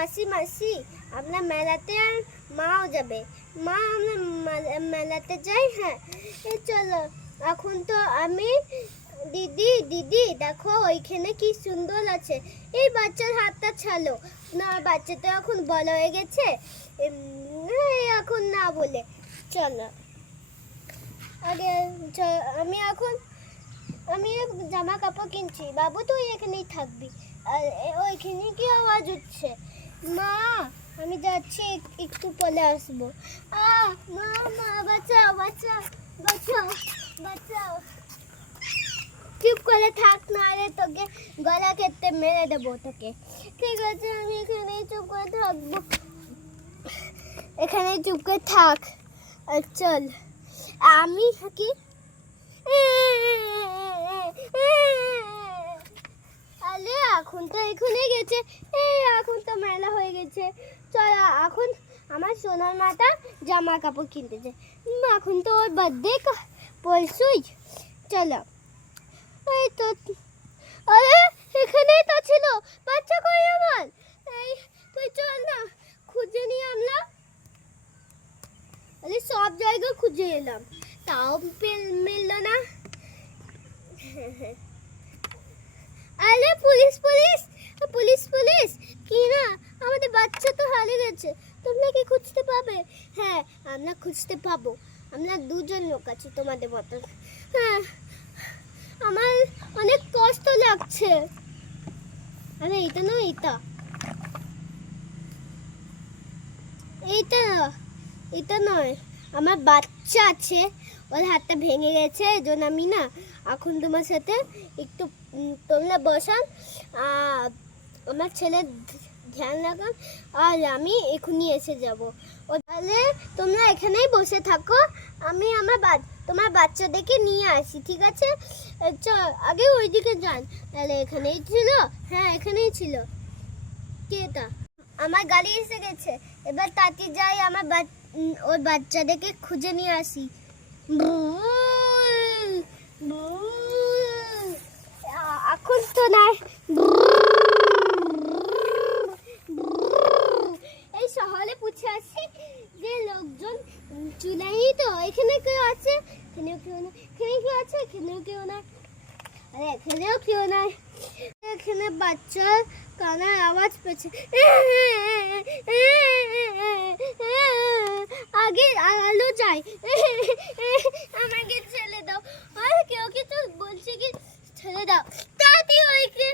মাসি মাসি আপনার মেলাতে আর মাও যাবে। মা আমরা মেলাতে যাই। হ্যাঁ চলো। এখন তো আমি দিদি দিদি দেখো ওইখানে কি সুন্দর আছে। এই বাচ্চার হাতটা ছাড়ো না, বাচ্চা তো এখন বড় হয়ে গেছে, এখন না বলে চলো। আরে আমি জামা কাপড় কিনছি। বাবু তুই এখানেই থাকবি। আর ওইখানে কি আওয়াজ হচ্ছে? মা আমি যাচ্ছি, একটু পরে আসবো। মা মা বাঁচাও বাঁচাও বাঁচাও বাঁচাও। চুপ করে থাক, না রে তোকে গলা কেটে মেরে দেবো তোকে। ঠিক আছে আমি এখানেই চুপ করে থাকবো, এখানেই চুপ করে থাক। চল আমি থাকি। আরে এখন তো এখানে গেছে, এখন তো মেলা হয়ে গেছে। চল এখন আমার সোনার মাটা জামা কাপড় কিনতে যায়। এখন তো ওর বার্থডে পরশুই। চলো এই তো, আরে এখানেই তো ছিল বাচ্চা। কই আমার? এই তুই চল না, খুঁজে নিয়ে আমরা সব জায়গা খুঁজে এলাম, তাও মিললো না। আরে পুলিশ পুলিশ পুলিশ পুলিশ, কি না আমাদের বাচ্চা তো হারিয়ে গেছে, তোমরা কি খুঁজতে পাবে? হ্যাঁ আমরা খুঁজতে পাবো, আমরা দুজন লোক আছি তোমাদের মতো। হ্যাঁ আমার অনেক কষ্ট লাগছে। আরে এটা নয়, এইটা এটা নয়, আমার বাচ্চা আছে, ওর হাতটা ভেঙে গেছে, এই জন্য আমি না এখন তোমার সাথে একটু তোমরা বসান, আমার ছেলের ধ্যান রাখান, আর আমি এখনই এসে যাব। ও তাহলে তোমরা এখানেই বসে থাকো, আমি তোমার বাচ্চাদেরকে নিয়ে আসি, ঠিক আছে? চল আগে ওইদিকে যান। তাহলে এখানেই ছিল? হ্যাঁ এখানেই ছিল। কে এটা? আমার গাড়ি এসে গেছে, এবার তাড়াতাড়ি যাই, ওর বাচ্চাদেরকে খুঁজে নিয়ে আসি। এখন তো নাই। এই শহরে পুছে আসি যে লোকজন চুলাই, তো এখানে কেউ আছে, এখানেও কেউ না, এখানে কেউ আছে, এখানেও কেউ না, আরে এখানেও কেউ নাই। এখানে বাচ্চার কান্নার আওয়াজ পেয়েছে। আগে আলো যাই, আমাকে ছেড়ে দাও। আর কেউ কিছু বলছে কি ছেড়ে দাও। তাতে ওইকে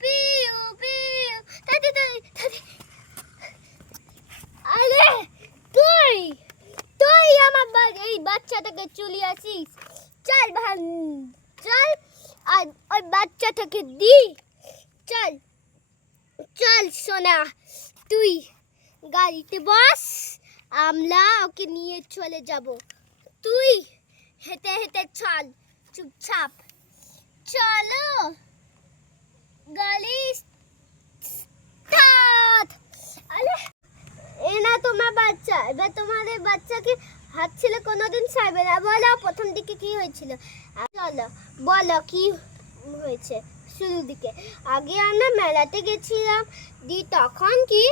পিউ পিউ, তাতে তাতে। আরে তুই তুই আমার এই বাচ্চাটাকে চলে আসিস। চল ভান চল, আর ওই বাচ্চাটাকে দি। চল চল সোনা, তুই গাড়িতে বস, আমরা ওকে নিয়ে চলে যাব। তুই হেঁটে হেঁটে চল, চুপচাপ চলো। গাড়ি স্টার্ট। আরে এ না তোমার বাচ্চা, এবার তোমাদের বাচ্চাকে হাত ছিল কোনোদিন ছাড়বে না। বলো প্রথম দিকে কি হয়েছিল? চলো বলো কি হয়েছে। শুরুর দিকে আগে আমরা মেলাতে গেছিলাম, তখন কি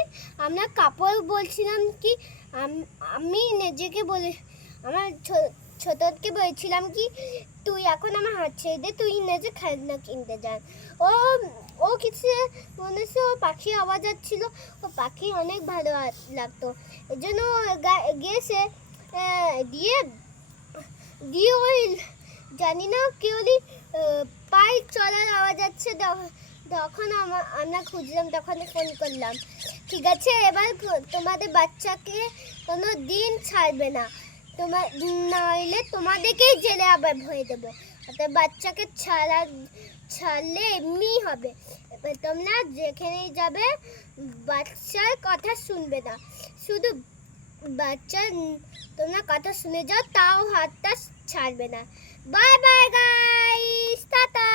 আমরা কাপড় বলছিলাম কি, আমি নিজেকে বলে আমার ছোটকে বলছিলাম কি তুই এখন আমার হাত ছেড়ে দে, তুই নিজে খেলনা কিনতে যান। ও ও কিছু মনে হচ্ছে ও পাখি আওয়াজ যাচ্ছিল, ও পাখি অনেক ভালো লাগতো, এই জন্য গেছে। দিয়ে দিয়ে ওই জানি না কি হলি পায়ে চলার আওয়াজ যাচ্ছে, তখন আমরা খুঁজলাম, তখন ফোন করলাম। ঠিক আছে এবার তোমাদের বাচ্চাকে কোনো দিন ছাড়বে না, নইলে তোমাদেরকেই জেলে আবার ভরে দেবো। অর্থাৎ বাচ্চাকে ছাড়লে এমনি হবে। এবার তোমরা যেখানেই যাবে বাচ্চার কথা শুনবে না, শুধু বাচ্চার তোমরা কথা শুনে যাও, তাও হাতটা ছাড়বে না। Bye bye guys, tata.